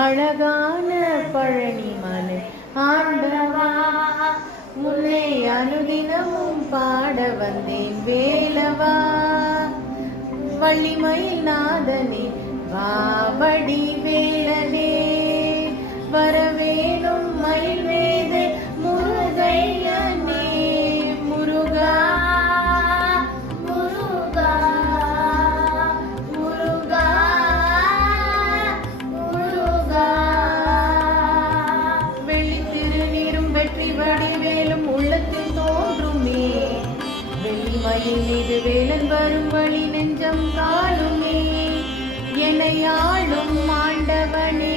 அழகான பழனி மலை ஆண்டவா, உன்னை அனுதினமும் பாட வந்தேன் வேலவா. வள்ளிமயில் நாதனே வாவடி வேலனே, வரவேணும் மயில் வேத முருகையனே. முருகா முருகா முருகா முருகா. வெள்ளி திருநீரும் வெற்றி வடிவேலும் உள்ளத்தில் தோன்றுமே, வெள்ளிமயில் மீது வேலன் வரும் வழி நெஞ்சம் காணுமே. என்னை ஆளும் ஆண்டவனே